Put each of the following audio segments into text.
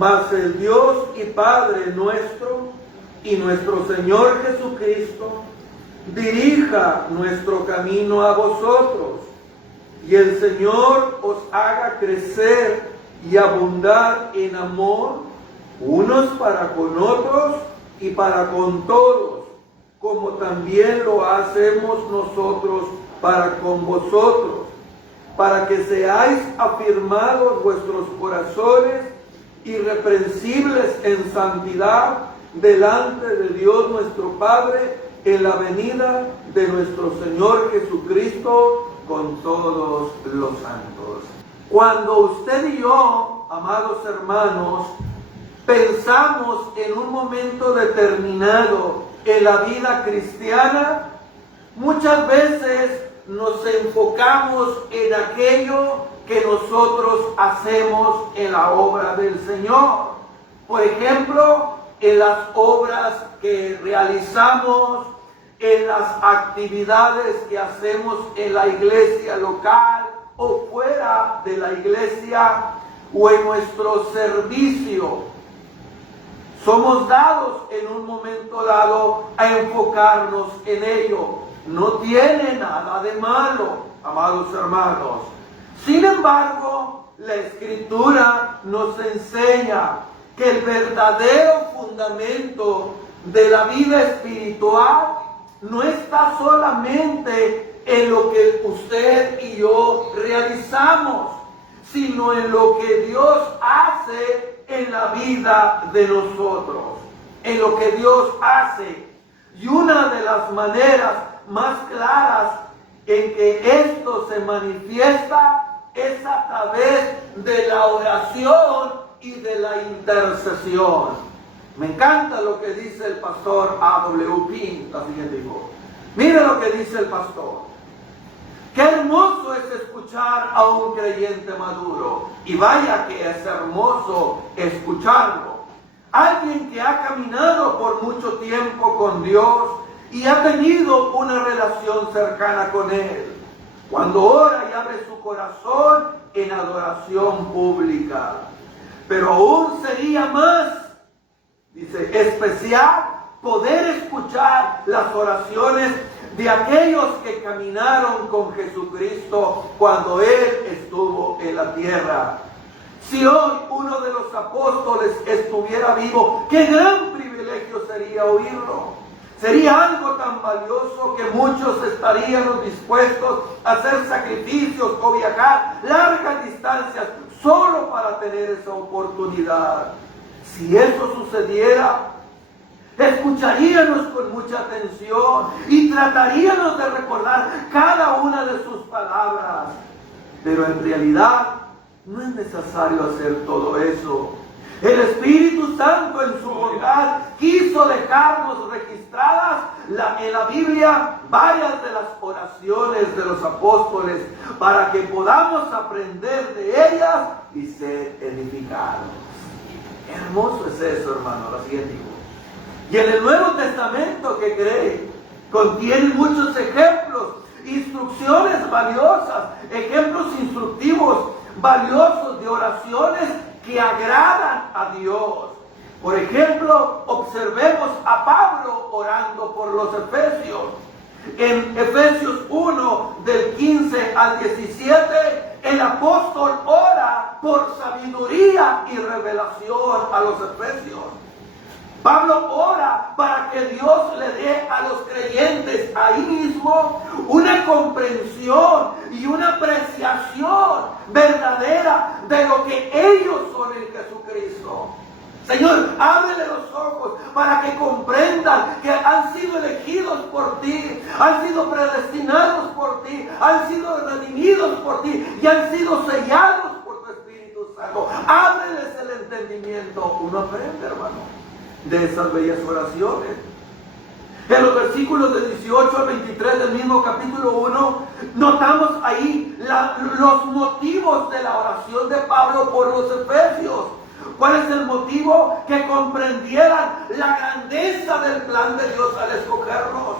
Mas el Dios y Padre nuestro y nuestro Señor Jesucristo dirija nuestro camino a vosotros, y el Señor os haga crecer y abundar en amor, unos para con otros y para con todos, como también lo hacemos nosotros para con vosotros, para que seáis afirmados vuestros corazones irreprensibles en santidad delante de Dios nuestro Padre en la venida de nuestro Señor Jesucristo con todos los santos. Cuando usted y yo, amados hermanos, pensamos en un momento determinado en la vida cristiana, muchas veces nos enfocamos en aquello que nosotros hacemos en la obra del Señor. Por ejemplo, en las obras que realizamos, en las actividades que hacemos en la iglesia local o fuera de la iglesia o en nuestro servicio. Somos dados en un momento dado a enfocarnos en ello. No tiene nada de malo, amados hermanos. Sin embargo, la Escritura nos enseña que el verdadero fundamento de la vida espiritual no está solamente en lo que usted y yo realizamos, sino en lo que Dios hace en la vida de nosotros, en lo que Dios hace. Y una de las maneras más claras en que esto se manifiesta es a través de la oración y de la intercesión. Me encanta lo que dice el pastor A.W. Pink, la siguiente dijo. Mire lo que dice el pastor. Qué hermoso es escuchar a un creyente maduro. Y vaya que es hermoso escucharlo. Alguien que ha caminado por mucho tiempo con Dios y ha tenido una relación cercana con Él. Cuando ora y abre su corazón en adoración pública. Pero aún sería más, dice, especial poder escuchar las oraciones de aquellos que caminaron con Jesucristo cuando Él estuvo en la tierra. Si hoy uno de los apóstoles estuviera vivo, qué gran privilegio sería oírlo. Sería algo tan valioso que muchos estarían dispuestos a hacer sacrificios o viajar largas distancias solo para tener esa oportunidad. Si eso sucediera, escucharíamos con mucha atención y trataríamos de recordar cada una de sus palabras. Pero en realidad no es necesario hacer todo eso. El Espíritu Santo en su bondad quiso dejarnos registradas en la Biblia varias de las oraciones de los apóstoles para que podamos aprender de ellas y ser edificados. Qué hermoso es eso, hermano. La siguiente. Y en el Nuevo Testamento que cree contiene muchos ejemplos, instrucciones valiosas, ejemplos instructivos valiosos de oraciones que agradan a Dios. Por ejemplo, observemos a Pablo orando por los efesios. En Efesios 1, del 15 al 17, el apóstol ora por sabiduría y revelación a los efesios. Pablo ora para que Dios le dé a los creyentes ahí mismo una comprensión y una apreciación verdadera de lo que ellos son en Jesucristo. Señor, ábrele los ojos para que comprendan que han sido elegidos por ti, han sido predestinados por ti, han sido redimidos por ti y han sido sellados por tu Espíritu Santo. Ábreles el entendimiento. Uno aprende, hermano, de esas bellas oraciones. En los versículos de 18 al 23 del mismo capítulo 1, notamos ahí los motivos de la oración de Pablo por los efesios. ¿Cuál es el motivo? Que comprendieran la grandeza del plan de Dios al escogernos.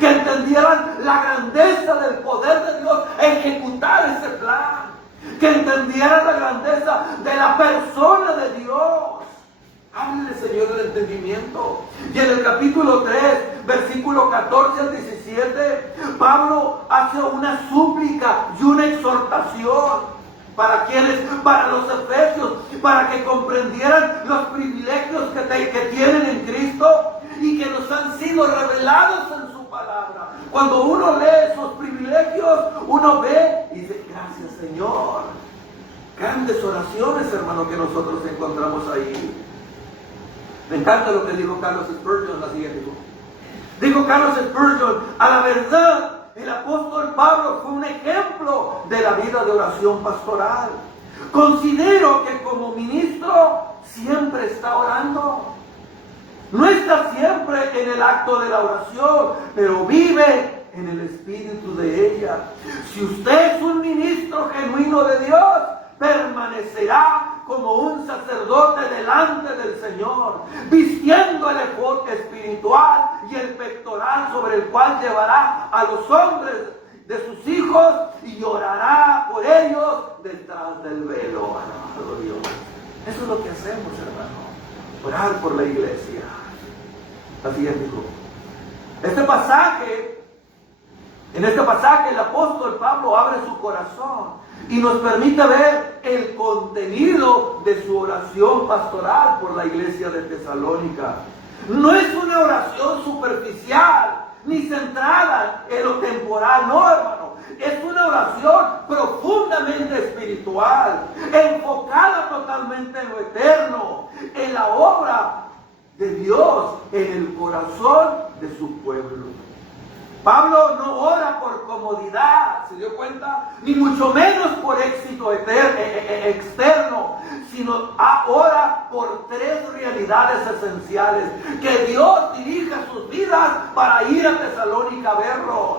Que entendieran la grandeza del poder de Dios en ejecutar ese plan. Que entendieran la grandeza de la persona de Dios. Háblele, Señor, el entendimiento. Y en el capítulo 3, versículo 14 al 17, Pablo hace una súplica y una exhortación. ¿Para quiénes? Para los efesios, para que comprendieran los privilegios que tienen en Cristo y que nos han sido revelados en su palabra. Cuando uno lee esos privilegios, uno ve y dice, gracias, Señor. Grandes oraciones, hermano, que nosotros encontramos ahí. Me encanta lo que dijo Carlos Spurgeon, la siguiente. Dijo Carlos Spurgeon, a la verdad, el apóstol Pablo fue un ejemplo de la vida de oración pastoral. Considero que como ministro siempre está orando. No está siempre en el acto de la oración, pero vive en el espíritu de ella. Si usted es un ministro genuino de Dios, permanecerá como un sacerdote delante del Señor, vistiendo el efod espiritual y el pectoral sobre el cual llevará a los hombres de sus hijos y orará por ellos detrás del velo. Alabado Dios. Eso es lo que hacemos, hermano. Orar por la iglesia. Así es, dijo. En este pasaje el apóstol Pablo abre su corazón y nos permite ver el contenido de su oración pastoral por la iglesia de Tesalónica. No es una oración superficial ni centrada en lo temporal, no, hermano. Es una oración profundamente espiritual, enfocada totalmente en lo eterno, en la obra de Dios en el corazón de su pueblo. Pablo no ora por comodidad, ¿se dio cuenta? Ni mucho menos por éxito externo, sino ora por tres realidades esenciales. Que Dios dirija sus vidas para ir a Tesalónica a verlos.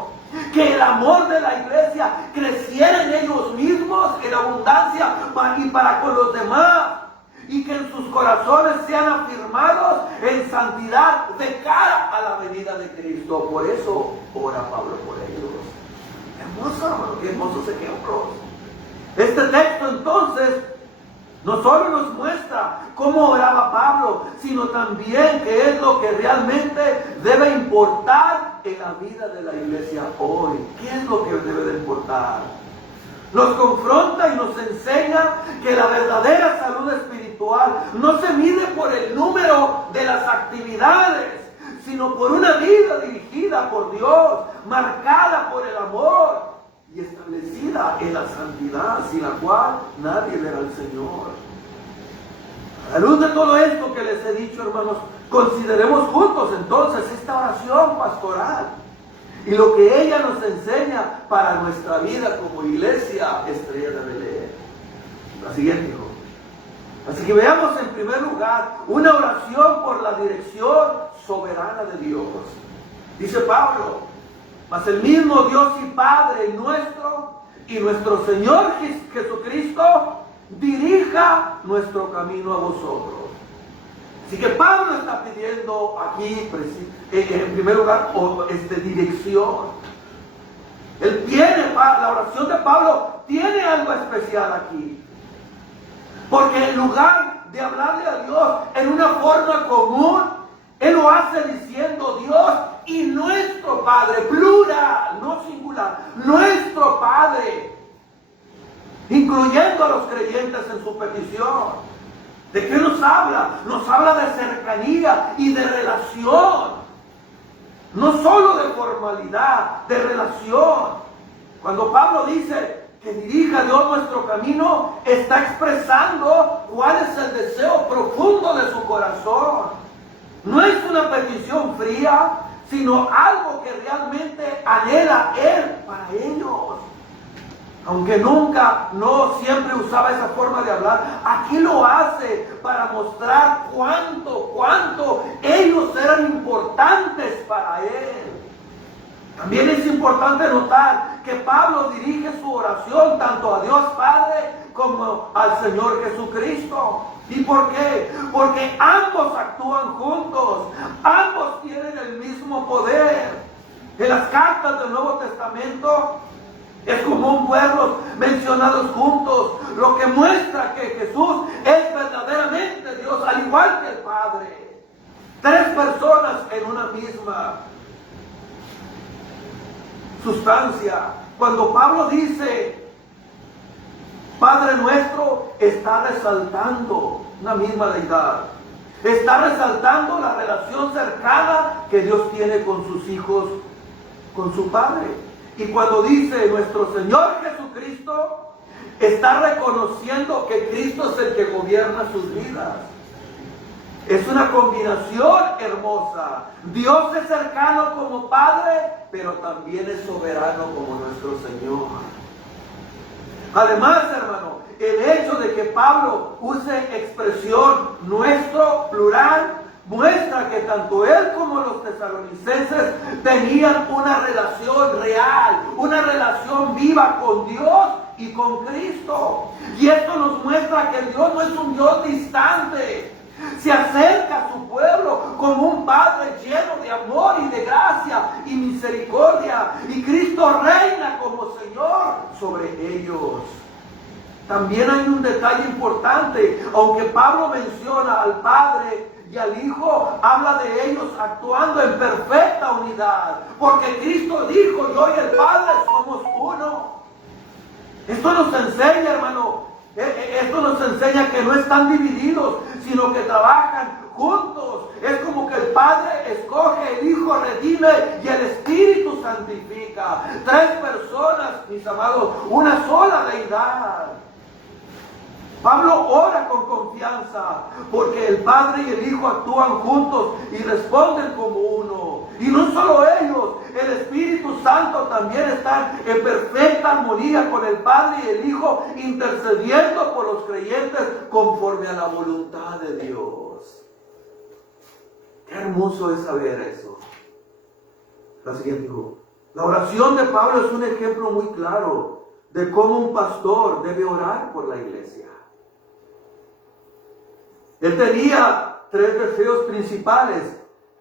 Que el amor de la iglesia creciera en ellos mismos en abundancia y para con los demás. Y que en sus corazones sean afirmados en santidad de cara a la venida de Cristo. Por eso ora Pablo por ellos. Hermoso, hermano, qué hermosos ejemplos. Este texto entonces no solo nos muestra cómo oraba Pablo, sino también qué es lo que realmente debe importar en la vida de la iglesia hoy. ¿Qué es lo que debe de importar? Nos confronta y nos enseña que la verdadera salud espiritual no se mide por el número de las actividades, sino por una vida dirigida por Dios, marcada por el amor y establecida en la santidad, sin la cual nadie verá al Señor. A la luz de todo esto que les he dicho, hermanos, consideremos juntos entonces esta oración pastoral y lo que ella nos enseña para nuestra vida como iglesia Estrella de Belén. La siguiente, hijo. Así que veamos en primer lugar una oración por la dirección soberana de Dios. Dice Pablo, mas el mismo Dios y Padre nuestro y nuestro Señor Jesucristo dirija nuestro camino a vosotros. Así que Pablo está pidiendo aquí, en primer lugar, dirección. Él tiene, la oración de Pablo tiene algo especial aquí. Porque en lugar de hablarle a Dios en una forma común, él lo hace diciendo Dios y nuestro Padre, plural, no singular, nuestro Padre, incluyendo a los creyentes en su petición. ¿De qué nos habla? Nos habla de cercanía y de relación. No solo de formalidad, de relación. Cuando Pablo dice que dirija a Dios nuestro camino, está expresando cuál es el deseo profundo de su corazón. No es una petición fría, sino algo que realmente anhela Él para ellos. Aunque no siempre usaba esa forma de hablar, aquí lo hace para mostrar cuánto ellos eran importantes para Él. También es importante notar que Pablo dirige su oración tanto a Dios Padre como al Señor Jesucristo. ¿Y por qué? Porque ambos actúan juntos, ambos tienen el mismo poder. En las cartas del Nuevo Testamento es común verlos mencionados juntos, lo que muestra que Jesús es verdaderamente Dios, al igual que el Padre. Tres personas en una misma sustancia. Cuando Pablo dice Padre nuestro, está resaltando una misma deidad. Está resaltando la relación cercana que Dios tiene con sus hijos, con su Padre. Y cuando dice nuestro Señor Jesucristo, está reconociendo que Cristo es el que gobierna sus vidas. Es una combinación hermosa. Dios es cercano como Padre, pero también es soberano como nuestro Señor. Además, hermano, el hecho de que Pablo use expresión nuestro, plural, muestra que tanto él como los tesalonicenses tenían una relación real, una relación viva con Dios y con Cristo. Y esto nos muestra que Dios no es un Dios distante. Se acerca a su pueblo como un Padre lleno de amor y de gracia y misericordia. Y Cristo reina como Señor sobre ellos. También hay un detalle importante. Aunque Pablo menciona al Padre y al Hijo, habla de ellos actuando en perfecta unidad. Porque Cristo dijo, yo y el Padre somos uno. Esto nos enseña, hermano. Esto nos enseña que no están divididos, sino que trabajan juntos. Es como que el Padre escoge, el Hijo redime y el Espíritu santifica. Tres personas, mis amados, una sola deidad. Pablo ora con confianza porque el Padre y el Hijo actúan juntos y responden como uno. Y no solo ellos, el Espíritu Santo también está en perfecta armonía con el Padre y el Hijo, intercediendo por los creyentes conforme a la voluntad de Dios. Qué hermoso es saber eso. La siguiente, hijo. La oración de Pablo es un ejemplo muy claro de cómo un pastor debe orar por la iglesia. Él tenía tres deseos principales: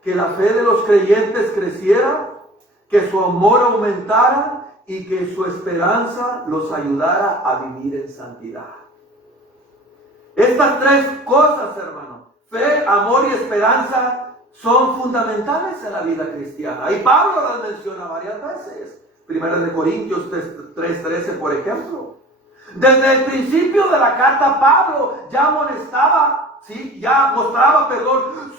que la fe de los creyentes creciera, que su amor aumentara y que su esperanza los ayudara a vivir en santidad. Estas tres cosas, hermano, fe, amor y esperanza, son fundamentales en la vida cristiana. Y Pablo las menciona varias veces. 1 Corintios 3:13, por ejemplo. Desde el principio de la carta, Pablo ya amonestaba, ya mostraba,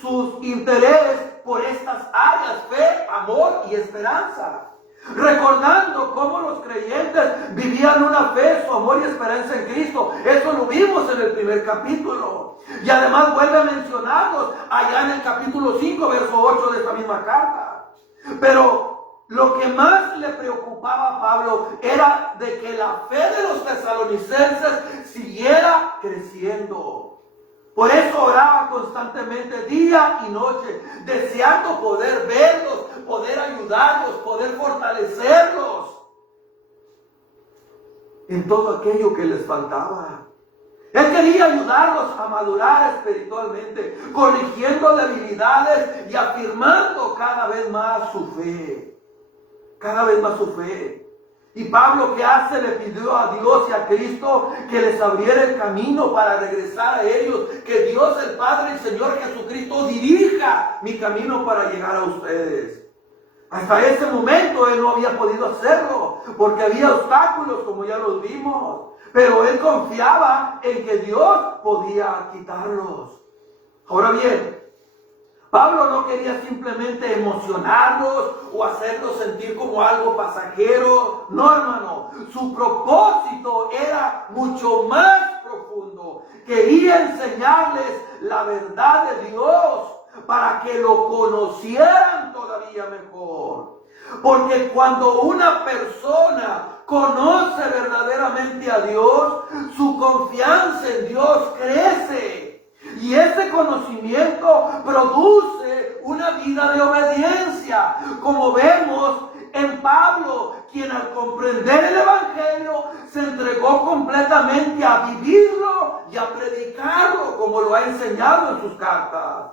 sus intereses por estas áreas: fe, amor y esperanza. Recordando cómo los creyentes vivían una fe, su amor y esperanza en Cristo. Eso lo vimos en el primer capítulo. Y además vuelve a mencionarlos allá en el capítulo 5, verso 8 de esta misma carta. Pero lo que más le preocupaba a Pablo era de que la fe de los tesalonicenses siguiera creciendo. Por eso oraba constantemente día y noche, deseando poder verlos, poder ayudarlos, poder fortalecerlos en todo aquello que les faltaba. Él quería ayudarlos a madurar espiritualmente, corrigiendo debilidades y afirmando cada vez más su fe. Cada vez más su fe. Y Pablo, ¿qué hace? Le pidió a Dios y a Cristo que les abriera el camino para regresar a ellos. Que Dios, el Padre y Señor Jesucristo, dirija mi camino para llegar a ustedes. Hasta ese momento él no había podido hacerlo, porque había obstáculos, como ya los vimos. Pero él confiaba en que Dios podía quitarlos. Ahora bien, Pablo no quería simplemente emocionarlos o hacerlos sentir como algo pasajero. No, hermano. Su propósito era mucho más profundo. Quería enseñarles la verdad de Dios para que lo conocieran todavía mejor. Porque cuando una persona conoce verdaderamente a Dios, su confianza en Dios crece. Y ese conocimiento produce una vida de obediencia, como vemos en Pablo, quien al comprender el Evangelio se entregó completamente a vivirlo y a predicarlo, como lo ha enseñado en sus cartas.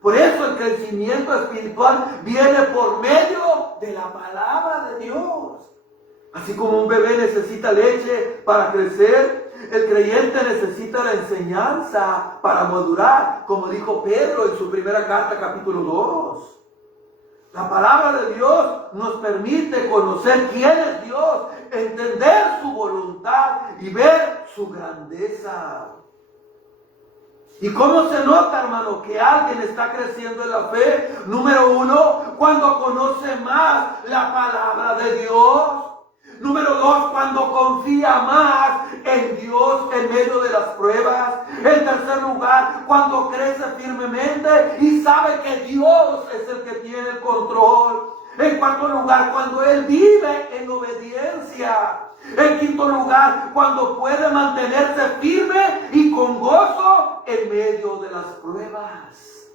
Por eso el crecimiento espiritual viene por medio de la palabra de Dios. Así como un bebé necesita leche para crecer, el creyente necesita la enseñanza para madurar, como dijo Pedro en su primera carta, capítulo 2. La palabra de Dios nos permite conocer quién es Dios, entender su voluntad y ver su grandeza. ¿Y cómo se nota, hermano, que alguien está creciendo en la fe? Número uno, cuando conoce más la palabra de Dios. Número dos, cuando confía más en Dios en medio de las pruebas. En tercer lugar, cuando crece firmemente y sabe que Dios es el que tiene el control. En cuarto lugar, cuando él vive en obediencia. En quinto lugar, cuando puede mantenerse firme y con gozo en medio de las pruebas.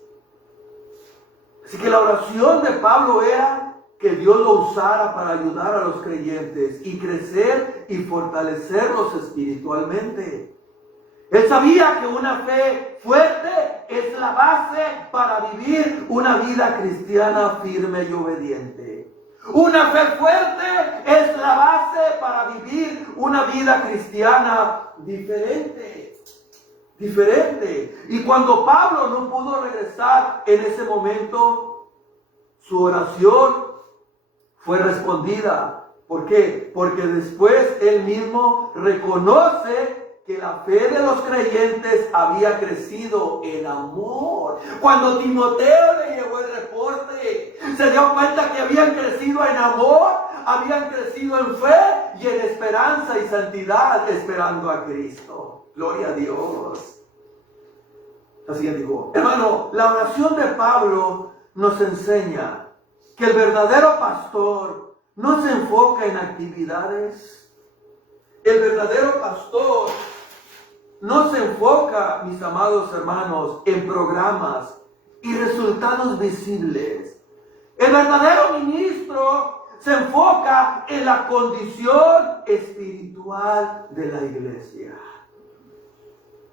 Así que la oración de Pablo era que Dios lo usara para ayudar a los creyentes y crecer y fortalecerlos espiritualmente. Él sabía que una fe fuerte es la base para vivir una vida cristiana firme y obediente. Una fe fuerte es la base para vivir una vida cristiana diferente. Y cuando Pablo no pudo regresar en ese momento, su oración fue respondida. ¿Por qué? Porque después él mismo reconoce que la fe de los creyentes había crecido en amor. Cuando Timoteo le llegó el reporte, se dio cuenta que habían crecido en amor, habían crecido en fe y en esperanza y santidad, esperando a Cristo. Gloria a Dios. Así dijo, hermano, la oración de Pablo nos enseña que el verdadero pastor no se enfoca en actividades. El verdadero pastor no se enfoca, mis amados hermanos, en programas y resultados visibles. El verdadero ministro se enfoca en la condición espiritual de la iglesia.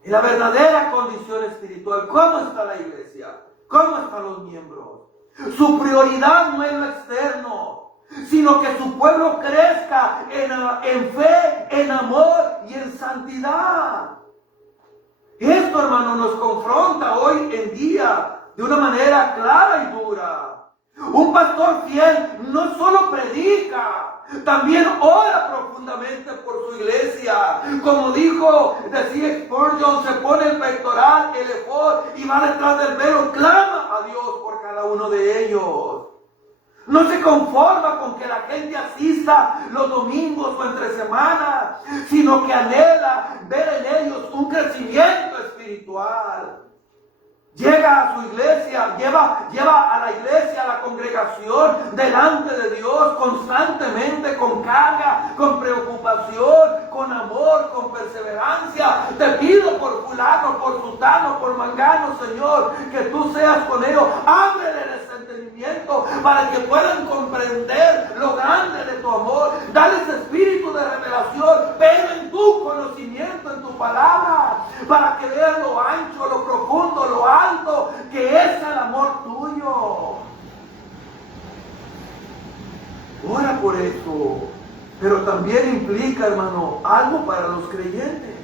En la verdadera condición espiritual. ¿Cómo está la iglesia? ¿Cómo están los miembros? Su prioridad no es lo externo, sino que su pueblo crezca en fe, en amor y en santidad. Esto, hermano, nos confronta hoy en día de una manera clara y dura. Un pastor fiel no solo predica, también ora profundamente por su iglesia. Como decía Spurgeon, se pone el pectoral, el efod y va detrás del velo, clama a Dios por cada uno de ellos. No se conforma con que la gente asista los domingos o entre semanas, sino que anhela ver en ellos un crecimiento espiritual. Llega a su iglesia, lleva a la iglesia, a la congregación, delante de Dios constantemente, con carga, con preocupación, con amor, con perseverancia. Te pido por fulano, por sutano, por mangano, Señor, que tú seas con ellos. Ábrele el entendimiento para que puedan comprender lo grande de tu amor. Dale ese espíritu de revelación, pero en tu conocimiento, en tu palabra, para que vean lo ancho, lo profundo, lo alto que es el amor tuyo. Ora por eso, pero también implica, hermano, algo para los creyentes.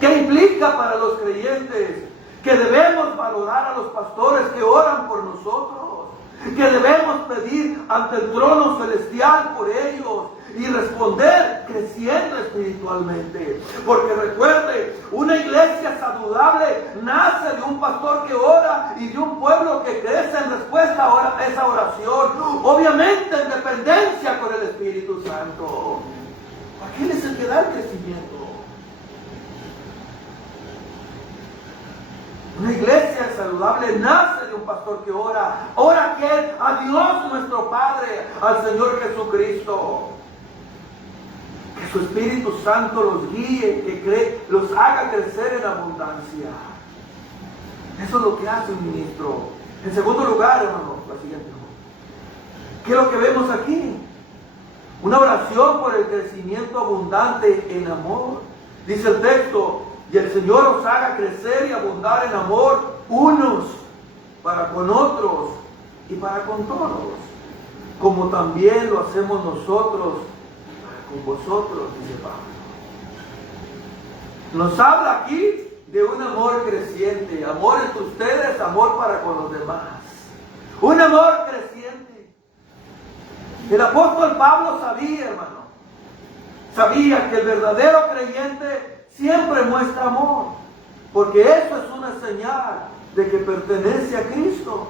¿Qué implica para los creyentes? Que debemos valorar a los pastores que oran por nosotros, que debemos pedir ante el trono celestial por ellos y responder creciendo espiritualmente. Porque recuerde, una iglesia saludable nace de un pastor que ora y de un pueblo que crece en respuesta a esa oración, obviamente en dependencia con el Espíritu Santo. Aquel es el que da el crecimiento. Una iglesia saludable nace de un pastor que ora. Ora a Dios nuestro Padre, al Señor Jesucristo. Que su Espíritu Santo los guíe, los haga crecer en abundancia. Eso es lo que hace un ministro. En segundo lugar, hermano, la siguiente. ¿Qué es lo que vemos aquí? Una oración por el crecimiento abundante en amor. Dice el texto, y el Señor os haga crecer y abundar en amor unos para con otros y para con todos, como también lo hacemos nosotros para con vosotros, dice Pablo. Nos habla aquí de un amor creciente, amor entre ustedes, amor para con los demás. Un amor creciente. El apóstol Pablo sabía, hermano, sabía que el verdadero creyente siempre muestra amor, porque eso es una señal de que pertenece a Cristo.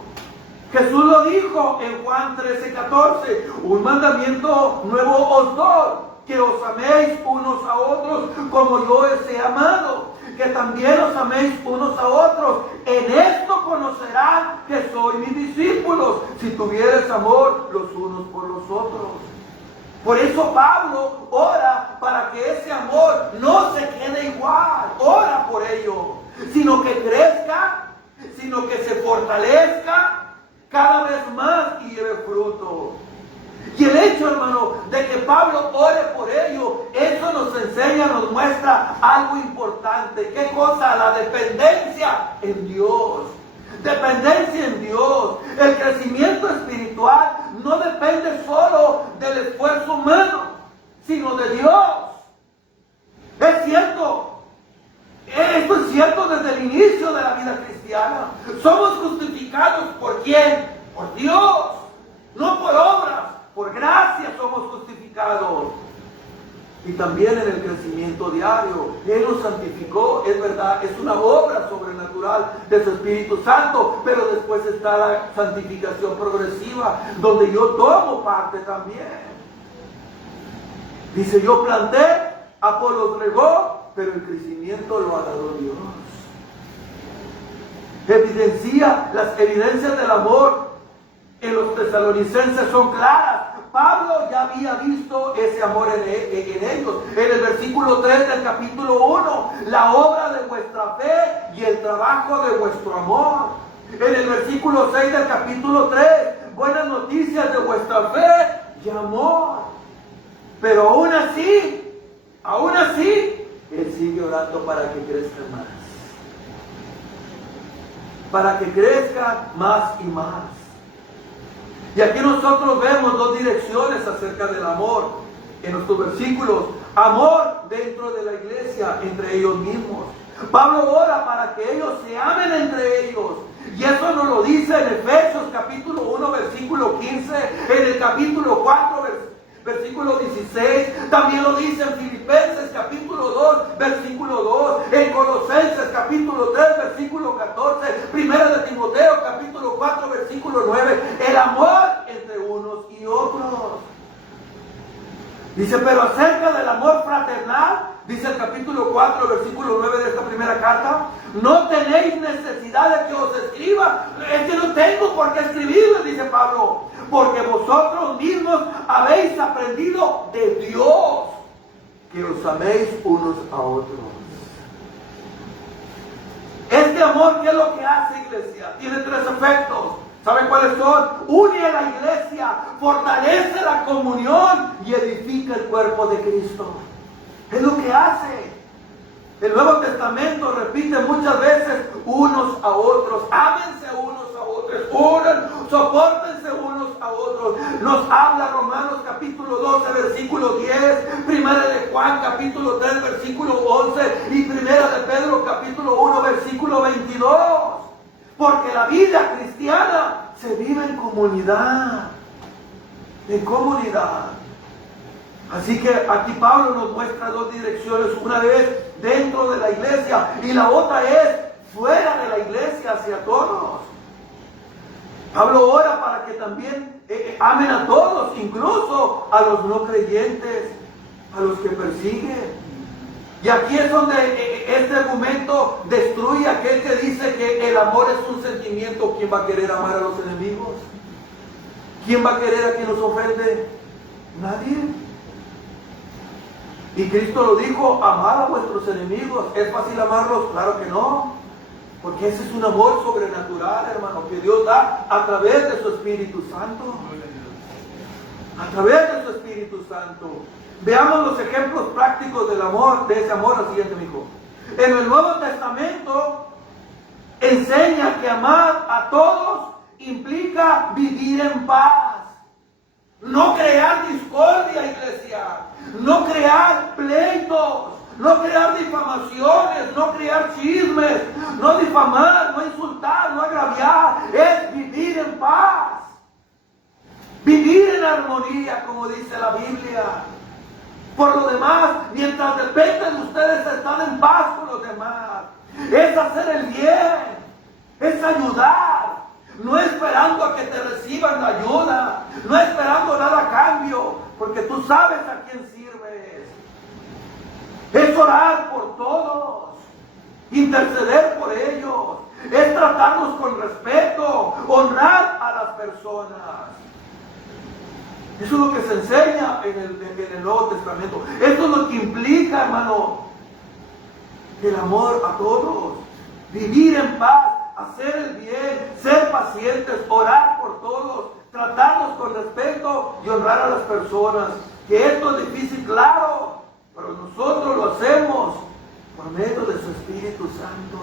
Jesús lo dijo en Juan 13:14, un mandamiento nuevo os doy, que os améis unos a otros como yo os he amado, que también os améis unos a otros. En esto conocerán que sois mis discípulos, si tuviereis amor los unos por los otros. Por eso Pablo ora para que ese amor no se quede igual, ora por ello, sino que crezca, sino que se fortalezca cada vez más y lleve fruto. Y el hecho, hermano, de que Pablo ore por ello, eso nos enseña, nos muestra algo importante. ¿Qué cosa? La dependencia en Dios. Dependencia en Dios. El crecimiento espiritual no depende solo del esfuerzo humano, sino de Dios. Es cierto. Esto es cierto desde el inicio de la vida cristiana. Somos justificados ¿por quién? Por Dios. No por obras. Por gracia somos justificados. Y también en el crecimiento diario. Él nos santificó, es verdad, es una obra sobrenatural de su Espíritu Santo, pero después está la santificación progresiva, donde yo tomo parte también. Dice, yo planté, Apolos regó, pero el crecimiento lo ha dado Dios. Las evidencias del amor en los tesalonicenses son claras. Pablo ya había visto ese amor en ellos. En el versículo 3 del capítulo 1, la obra de vuestra fe y el trabajo de vuestro amor. En el versículo 6 del capítulo 3, buenas noticias de vuestra fe y amor. Pero aún así, él sigue orando para que crezca más. Para que crezca más y más. Y aquí nosotros vemos dos direcciones acerca del amor en nuestros versículos. Amor dentro de la iglesia, entre ellos mismos. Pablo ora para que ellos se amen entre ellos. Y eso nos lo dice en Efesios capítulo 1, versículo 15, en el capítulo 4, versículo 16, también lo dice en Filipenses capítulo 2, versículo 2, en Colosenses capítulo 3, versículo 14, Primera de Timoteo capítulo 4, versículo 9, el amor entre unos y otros. Dice, pero acerca del amor fraternal, dice el capítulo 4, versículo 9 de esta primera carta, no tenéis necesidad de que os escriba. Es que no tengo por qué escribirles, dice Pablo, porque vosotros mismos habéis aprendido de Dios que os améis unos a otros. Este amor, ¿qué es lo que hace, iglesia? Tiene tres efectos. ¿Saben cuáles son? Une a la iglesia, fortalece la comunión y edifica el cuerpo de Cristo. Es lo que hace. El Nuevo Testamento repite muchas veces unos a otros, ámense unos a otros, sopórtense unos a otros. Nos habla Romanos capítulo 12, versículo 10, Primera de Juan capítulo 3, versículo 11 y Primera de Pedro capítulo 1, versículo 22. Porque la vida cristiana se vive en comunidad, Así que aquí Pablo nos muestra dos direcciones, una vez dentro de la iglesia y la otra es fuera de la iglesia hacia todos. Pablo ora para que también amen a todos, incluso a los no creyentes, a los que persiguen. Y aquí es donde este argumento destruye a aquel que dice que el amor es un sentimiento. ¿Quién va a querer amar a los enemigos? ¿Quién va a querer a quien nos ofende? Nadie. Y Cristo lo dijo, amad a vuestros enemigos. ¿Es fácil amarlos? Claro que no. Porque ese es un amor sobrenatural, hermano, que Dios da a través de su Espíritu Santo. A través de su Espíritu Santo. Veamos los ejemplos prácticos del amor, de ese amor, al siguiente, mijo. En el Nuevo Testamento enseña que amar a todos implica vivir en paz. No crear discordia, iglesia. No crear pleitos. no crear difamaciones, no crear chismes, no difamar, no insultar, no agraviar, es vivir en paz, vivir en armonía, como dice la Biblia. Por lo demás, mientras depende de ustedes estar en paz con los demás, es hacer el bien, es ayudar, no esperando a que te reciban la ayuda, no esperando nada a cambio, porque tú sabes a quién sirves. Es orar por todos, interceder por ellos, es tratarlos con respeto, honrar a las personas. Eso es lo que se enseña en el Nuevo Testamento. Esto es lo que implica, hermano, el amor a todos, vivir en paz, hacer el bien, ser pacientes, orar por todos, tratarlos con respeto y honrar a las personas. Que esto es difícil, claro, pero nosotros lo hacemos por medio de su Espíritu Santo.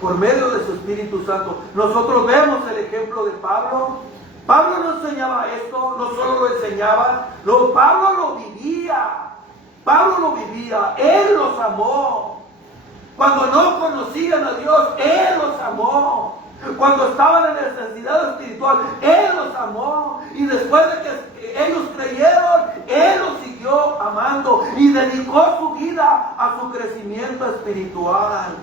Por medio de su Espíritu Santo. Nosotros vemos el ejemplo de Pablo. Pablo no enseñaba esto, no solo lo enseñaba, no, Pablo lo vivía. Pablo lo vivía, él los amó. Cuando no conocían a Dios, él los amó. Cuando estaban en necesidad espiritual, él los amó. Y después de que ellos creyeron, él los siguió amando y dedicó su vida a su crecimiento espiritual.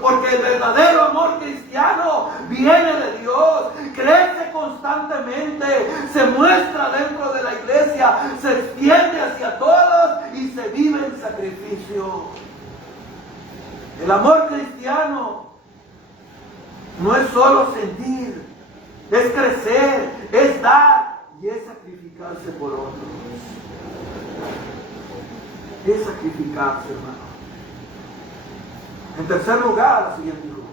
Porque el verdadero amor cristiano viene de Dios, crece constantemente, se muestra dentro de la iglesia, se extiende hacia todos y se vive en sacrificio. El amor cristiano no es solo sentir, es crecer, es dar y es sacrificarse por otros. Es sacrificarse, hermano. En tercer lugar, la siguiente grupo.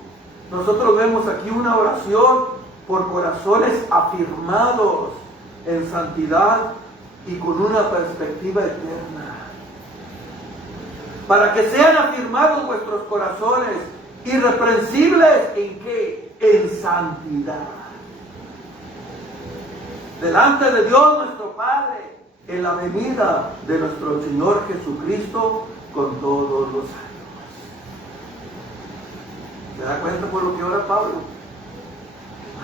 Nosotros vemos aquí una oración por corazones afirmados en santidad y con una perspectiva eterna. Para que sean afirmados vuestros corazones, irreprensibles ¿en qué? En santidad. Delante de Dios nuestro Padre, en la venida de nuestro Señor Jesucristo con todos los años. ¿Se da cuenta por lo que ora Pablo?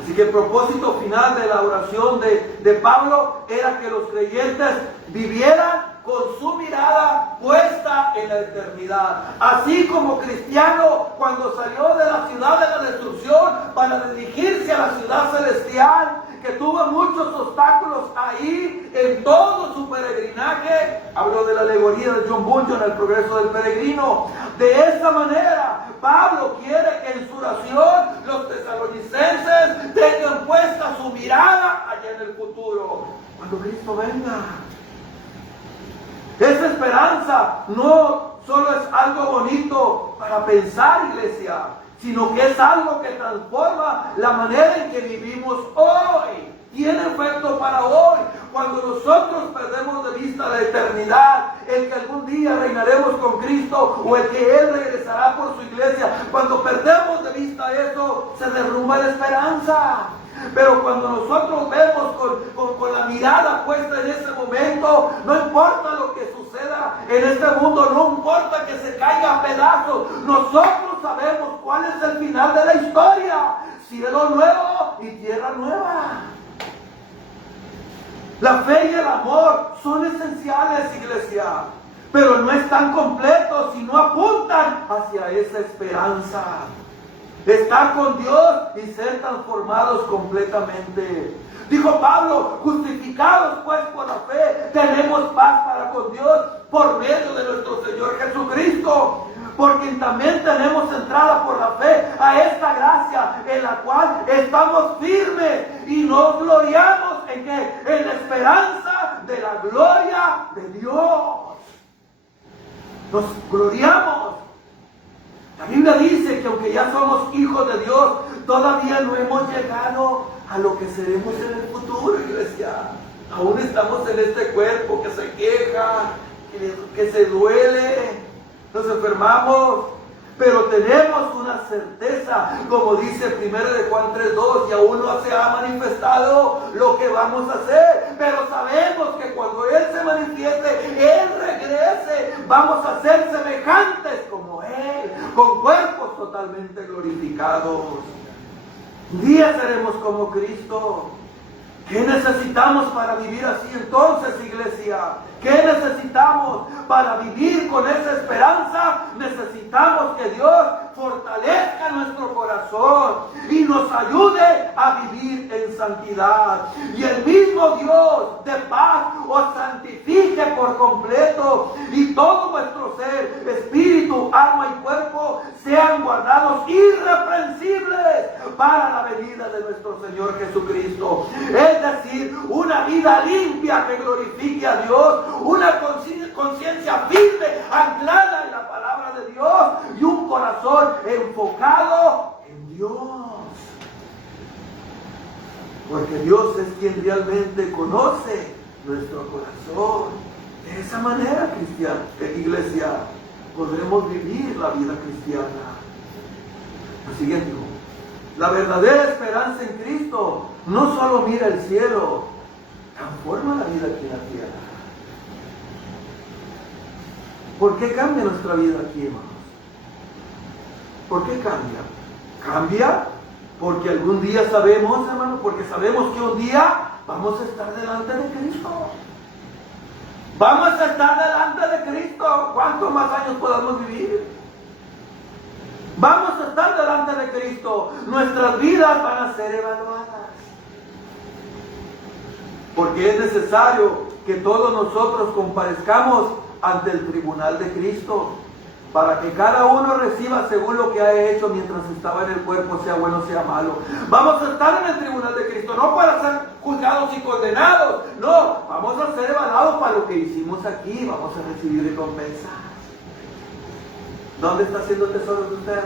Así que el propósito final de la oración de Pablo era que los creyentes vivieran con su mirada puesta en la eternidad. Así como Cristiano, cuando salió de la ciudad de la destrucción para dirigirse a la ciudad celestial, que tuvo muchos obstáculos ahí en todo su peregrinaje. Hablo de la alegoría de John Bunyan, El progreso del peregrino. De esa manera, Pablo quiere que en su oración los tesalonicenses tengan puesta su mirada allá en el futuro, cuando Cristo venga. Esa esperanza no solo es algo bonito para pensar, iglesia, sino que es algo que transforma la manera en que vivimos hoy. Tiene efecto para hoy. Cuando nosotros perdemos de vista la eternidad, el que algún día reinaremos con Cristo o el que Él regresará por su iglesia, cuando perdemos de vista eso, se derrumba la esperanza. Pero cuando nosotros vemos con la mirada puesta en ese momento, no importa lo que suceda en este mundo, no importa que se caiga a pedazos, nosotros sabemos cuál es el final de la historia: cielo nuevo y tierra nueva. La fe y el amor son esenciales, iglesia, pero no están completos si no apuntan hacia esa esperanza. Estar con Dios y ser transformados completamente. Dijo Pablo: justificados pues por la fe, tenemos paz para con Dios por medio de nuestro Señor Jesucristo. Porque también tenemos entrada por la fe a esta gracia en la cual estamos firmes y nos gloriamos en ¿qué? En la esperanza de la gloria de Dios. Nos gloriamos. La Biblia dice que aunque ya somos hijos de Dios, todavía no hemos llegado a lo que seremos en el futuro, iglesia. Aún estamos en este cuerpo que se queja, que se duele, nos enfermamos, pero tenemos una certeza, como dice 1 Juan 3:2, y aún no se ha manifestado lo que vamos a hacer, pero sabemos que cuando Él se manifieste, Él regrese, vamos a ser semejantes como Él, con cuerpos totalmente glorificados. Un día seremos como Cristo. ¿Qué necesitamos para vivir así entonces, iglesia? ¿Qué necesitamos para vivir con esa esperanza? Necesitamos que Dios fortalezca nuestro corazón y nos ayude a vivir en santidad. Y el mismo Dios de paz os santifique por completo, y todo vuestro ser, espíritu, alma y cuerpo sean guardados irreprensibles para la venida de nuestro Señor Jesucristo. Es decir, una vida limpia que glorifique a Dios, una conciencia firme, anclada en la palabra de Dios, y un corazón enfocado en Dios. Porque Dios es quien realmente conoce nuestro corazón. De esa manera, cristiana, iglesia, podremos vivir la vida cristiana. Lo siguiente, la verdadera esperanza en Cristo no solo mira el cielo, transforma la vida aquí en la tierra. ¿Por qué cambia nuestra vida aquí, hermanos? ¿Por qué cambia? Cambia porque algún día sabemos, hermanos, porque sabemos que un día vamos a estar delante de Cristo. Vamos a estar delante de Cristo. ¿Cuántos más años podamos vivir? Vamos a estar delante de Cristo. Nuestras vidas van a ser evaluadas. Porque es necesario que todos nosotros comparezcamos ante el tribunal de Cristo, para que cada uno reciba según lo que ha hecho mientras estaba en el cuerpo, sea bueno o sea malo. Vamos a estar en el tribunal de Cristo, no para ser juzgados y condenados, no, vamos a ser evaluados para lo que hicimos aquí, vamos a recibir recompensa. ¿Dónde está haciendo tesoros de usted?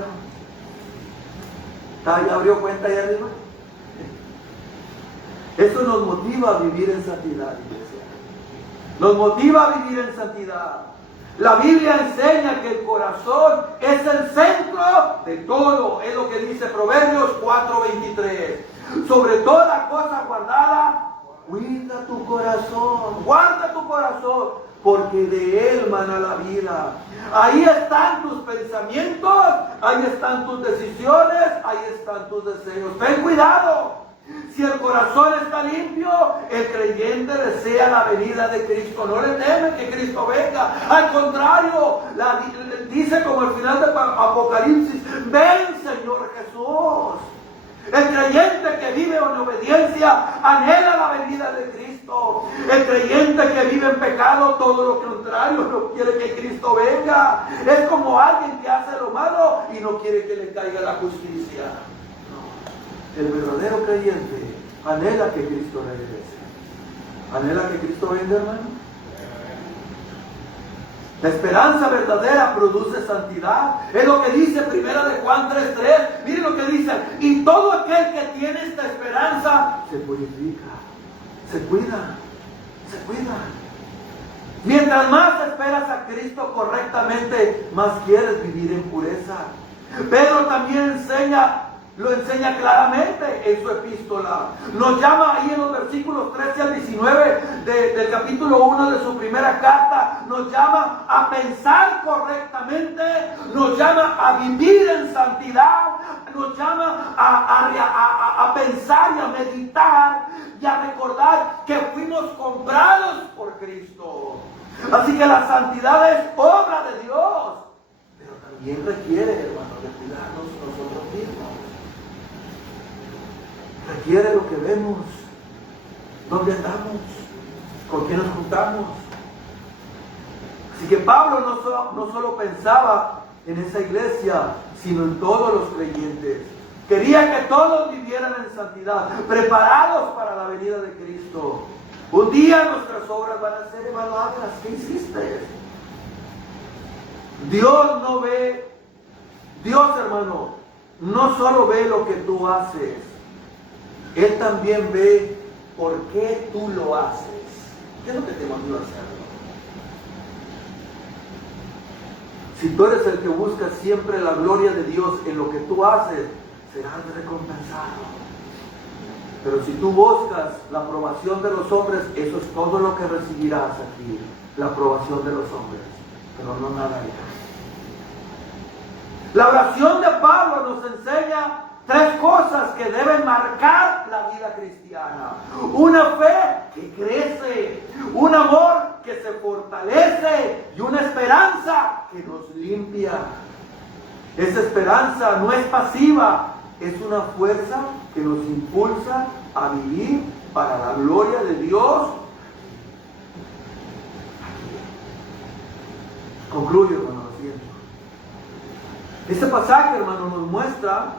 ¿Ya abrió cuenta ahí arriba? Eso nos motiva a vivir en santidad, iglesia. Nos motiva a vivir en santidad. La Biblia enseña que el corazón es el centro de todo. Es lo que dice Proverbios 4:23. Sobre toda cosa guardada, cuida tu corazón. Guarda tu corazón, porque de él mana la vida. Ahí están tus pensamientos, ahí están tus decisiones, ahí están tus deseos. Ten cuidado. Si el corazón está limpio, el creyente desea la venida de Cristo. No le teme que Cristo venga. Al contrario, dice como al final de Apocalipsis: ven, Señor Jesús. El creyente que vive en obediencia anhela la venida de Cristo. El creyente que vive en pecado, todo lo contrario, no quiere que Cristo venga. Es como alguien que hace lo malo y no quiere que le caiga la justicia. El verdadero creyente anhela que Cristo regrese. ¿Anhela que Cristo venga, hermano? La esperanza verdadera produce santidad. Es lo que dice 1 Juan 3:3. Miren lo que dice: y todo aquel que tiene esta esperanza se purifica, se cuida, se cuida. Mientras más esperas a Cristo correctamente, más quieres vivir en pureza. Pedro también lo enseña claramente en su epístola. Nos llama ahí en los versículos 13 al 19 del capítulo 1 de su primera carta. Nos llama a pensar correctamente, nos llama a vivir en santidad, nos llama a pensar y a meditar y a recordar que fuimos comprados por Cristo. Así que la santidad es obra de Dios, pero también requiere, hermanos, de cuidarnos nosotros mismos. Requiere lo que vemos, dónde andamos, con quién nos juntamos. Así que Pablo no solo pensaba en esa iglesia, sino en todos los creyentes. Quería que todos vivieran en santidad, preparados para la venida de Cristo. Un día nuestras obras van a ser evaluadas. ¿Qué hiciste? Dios, hermano, no solo ve lo que tú haces, Él también ve por qué tú lo haces. ¿Qué es lo que te motiva a hacerlo? Si tú eres el que busca siempre la gloria de Dios en lo que tú haces, serás recompensado. Pero si tú buscas la aprobación de los hombres, eso es todo lo que recibirás aquí, la aprobación de los hombres, pero no nada más. La oración de Pablo nos enseña tres cosas que deben marcar la vida cristiana. Una fe que crece, un amor que se fortalece y una esperanza que nos limpia. Esa esperanza no es pasiva, es una fuerza que nos impulsa a vivir para la gloria de Dios. Concluyo, hermano, lo siguiente. Este pasaje, hermano, nos muestra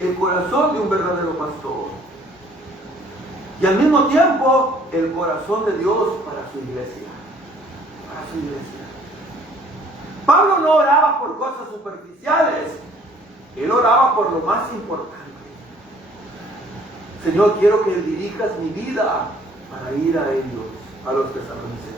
el corazón de un verdadero pastor y al mismo tiempo el corazón de Dios para su iglesia. Para su iglesia. Pablo no oraba por cosas superficiales, él oraba por lo más importante. Señor, quiero que dirijas mi vida para ir a ellos, a los tesalonicenses.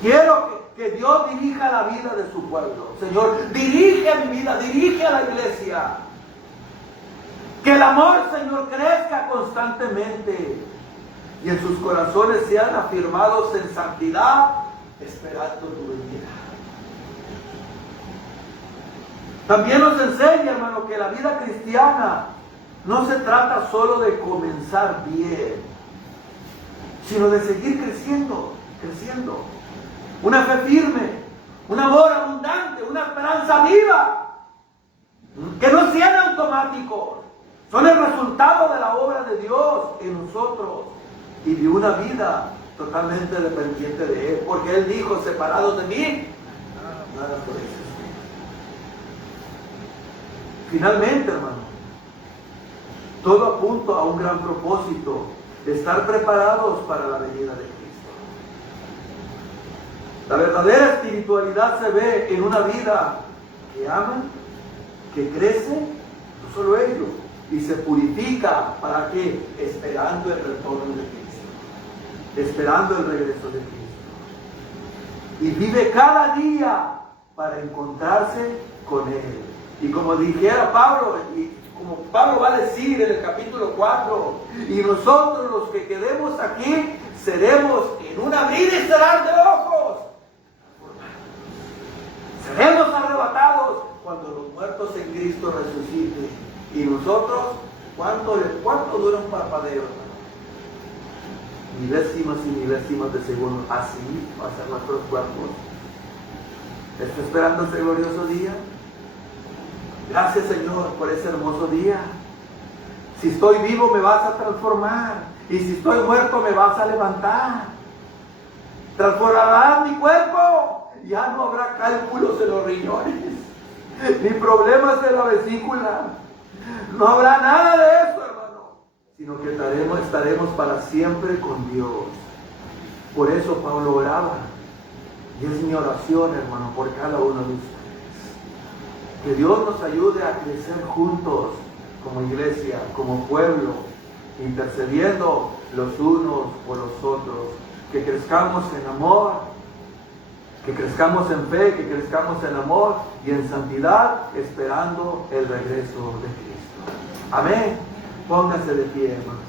Quiero que Dios dirija la vida de su pueblo. Señor, dirige mi vida, dirige a la iglesia. Que el amor, Señor, crezca constantemente y en sus corazones sean afirmados en santidad, esperando tu venida. También nos enseña, hermano, que la vida cristiana no se trata solo de comenzar bien, sino de seguir creciendo, creciendo. Una fe firme, un amor abundante, una esperanza viva, que no sean automáticos, son el resultado de la obra de Dios en nosotros y de una vida totalmente dependiente de Él, porque Él dijo, separados de mí, nada podéis hacer. Finalmente, hermano, todo apunta a un gran propósito, de estar preparados para la venida de Cristo. La verdadera espiritualidad se ve en una vida que ama, que crece, no solo ello, y se purifica, ¿para qué? Esperando el retorno de Cristo, esperando el regreso de Cristo. Y vive cada día para encontrarse con Él. Y como dijera Pablo, y como Pablo va a decir en el capítulo 4, y nosotros los que quedemos aquí, seremos en un abrir y cerrar de ojos. Seremos arrebatados cuando los muertos en Cristo resuciten. Y nosotros, ¿cuánto dura un parpadeo? Milésimas y milésimas de segundo. Así va a ser nuestros cuerpos. ¿Estoy esperando ese glorioso día? Gracias, Señor, por ese hermoso día. Si estoy vivo me vas a transformar. Y si estoy muerto me vas a levantar. Transformarás mi cuerpo. Ya no habrá cálculos en los riñones, ni problemas de la vesícula. No habrá nada de eso, hermano. Sino que estaremos para siempre con Dios. Por eso Pablo oraba. Y es mi oración, hermano, por cada uno de ustedes. Que Dios nos ayude a crecer juntos como iglesia, como pueblo, intercediendo los unos por los otros. Que crezcamos en amor, que crezcamos en fe, que crezcamos en amor y en santidad, esperando el regreso de Cristo. Amén. Pónganse de pie, hermanos.